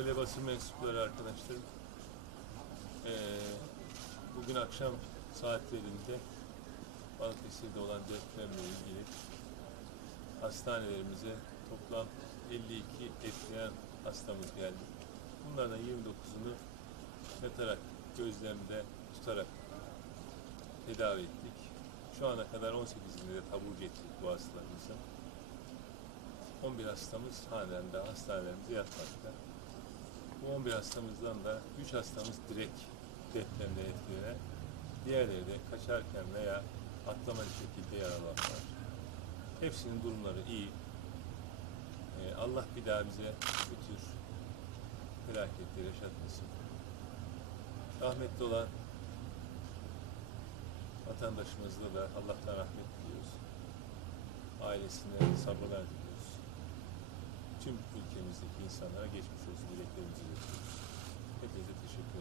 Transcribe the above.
Değerli basın mensupları arkadaşlarım, eee, bugün akşam saatlerinde Balıkesir'de olan depremle ilgili hastanelerimize toplam 52 etkilen hastamız geldi. Bunlardan 29'unu yatarak, gözlemde tutarak tedavi ettik. Şu ana kadar 18'inde de taburcu ettik bu hastalarımızı. 11 hastamız halen de hastanelerimize yatmakta. Bu 11 hastamızdan da 3 hastamız direkt depremde etkilenen, diğerleri de kaçarken veya atlamalı şekilde yaralanlar. Hepsinin durumları iyi. Ee, Allah bir daha bize bu tür felaketleri yaşatmasın. Rahmetli olan vatandaşımızla da Allah'tan rahmet diliyoruz. Ailesine sabırlar diliyoruz. Tüm ülkemizdeki insanlara geçmiş olsun dileklerimizi iletiyoruz. Hepinize teşekkür ederim.